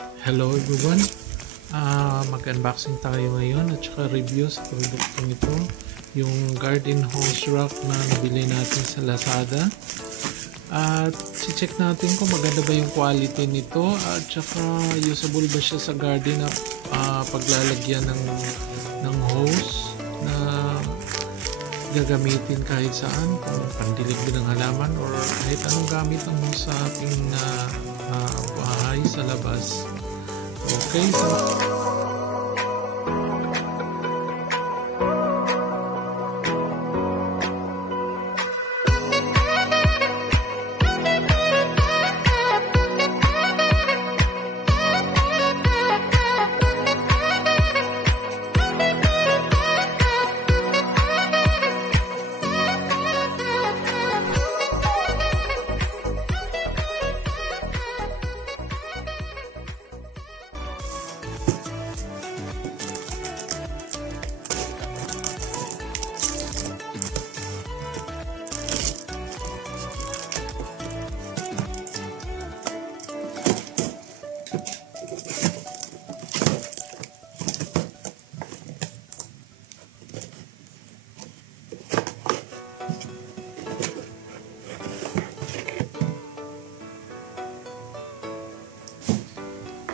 Hello everyone, mag-unboxing tayo ngayon at saka review sa produktong ito, yung garden hose rack na nabili natin sa Lazada. At si-check natin kung maganda ba yung quality nito at saka usable ba siya sa garden at paglalagyan ng hose na gagamitin kahit saan, kung pandilig din ng halaman or kahit anong gamit ng hose sa ating bahay sa labas. Okay,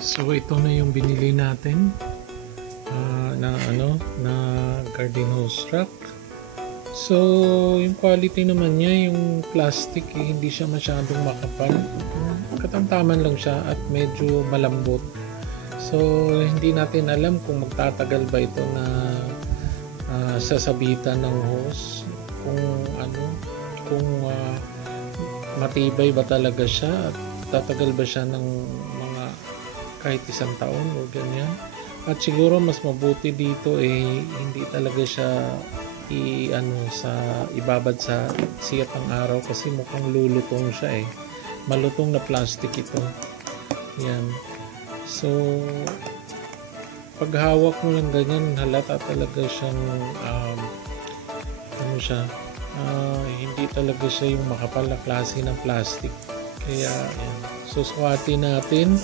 so ito na yung binili natin na garden hose rack. So yung quality naman niya, yung plastic hindi siya masyadong makapal, katamtaman lang siya at medyo malambot. So hindi natin alam kung magtatagal ba ito na sasabitan ng hose, kung matibay ba talaga siya at tatagal ba siya ng kahit isang taon o ganyan. At siguro mas mabuti dito hindi talaga siya ibabad sa sikat ng araw kasi mukhang lulutong siya malutong na plastic ito. Yan. So pag hawak mo ng ganyan, halata talaga siyang hindi talaga siya yung makapal na klase ng plastic. Kaya yan. So sukatin natin.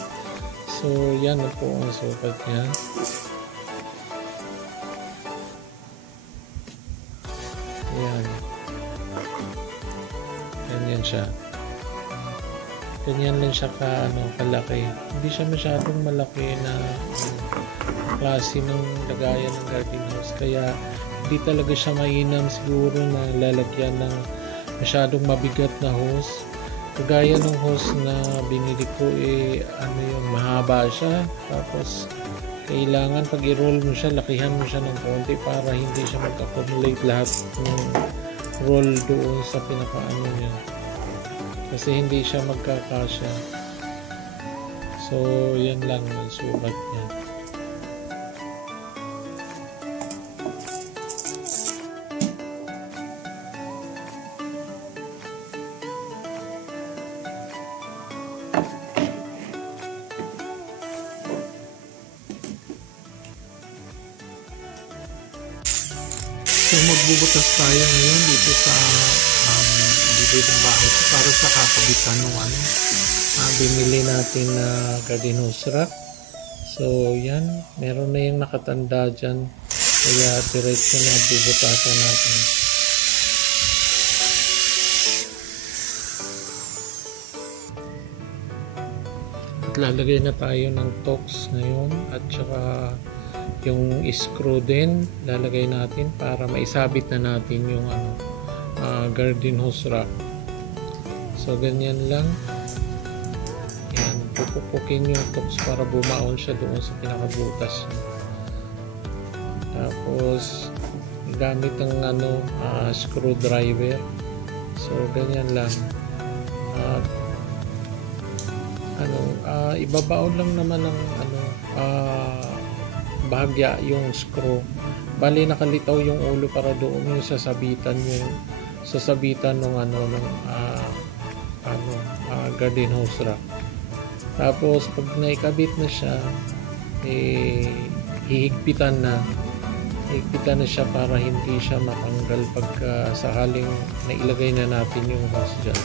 So yan na po ang sukat niya. Yan. Ganyan siya. Ganyan lang siya kalaki. Hindi siya masyadong malaki na klase ng lagayan ng garden hose. Kaya hindi talaga siya mainam siguro na lalagyan ng masyadong mabigat na hose. Kagaya ng hose na binili ko mahaba siya, tapos kailangan pag i-roll mo siya, lakihan mo siya ng konti para hindi siya mag-accumulate lahat ng roll doon sa pinakaano niya, kasi hindi siya magkakasya. So yan lang ang sukat niya. So magbubutas tayo ngayon dito sa ng bahay para sa kakabitan ng binili natin na garden hose rack. So yan, meron na yung nakatanda dyan, kaya diretso na bubutasan natin. At lalagay na tayo ng tox ngayon at saka yung screw din lalagay natin para maisabit na natin yung garden hose rack. So ganyan lang. Yan, pupukin yung tox para bumaon siya doon sa pinakabutas. Tapos gamit ang screwdriver. So ganyan lang. Ibabaon lang naman ng bahagya yung screw. Bali nakalitaw yung ulo para doon yung sasabitan ng garden hose rack. Tapos pag naikabit na siya, hihigpitan na siya para hindi siya matanggal pagka sakaling nailagay na natin yung hose dyan.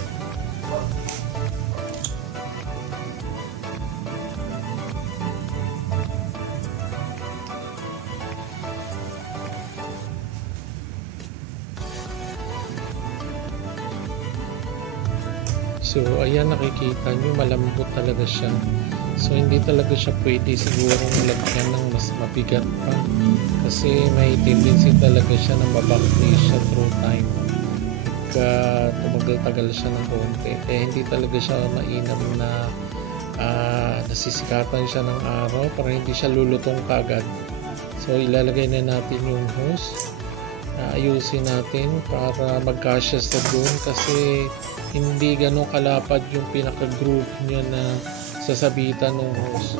So ayan, nakikita nyo malambot talaga siya. So hindi talaga siya pwede sigurong lagyan ng mas mabigat pa, kasi may tendency talaga siya na mabakli siya through time pagka tumagal-tagal siya ng konti. Kaya hindi talaga siya mainam na nasisikatan siya ng araw para hindi siya lulutong kagad. So ilalagay na natin yung hose, ayusin natin para magkasya sa doon, kasi hindi ganun kalapad yung pinaka-groove niya na sasabitan ng hose.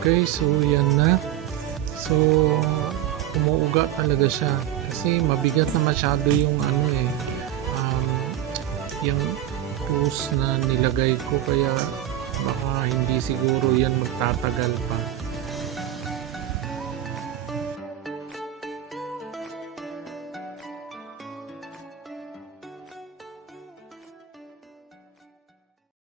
Okay, so yan na. So umuuga talaga siya kasi mabigat na masyado yung yung tools na nilagay ko, kaya baka hindi siguro yan magtatagal pa.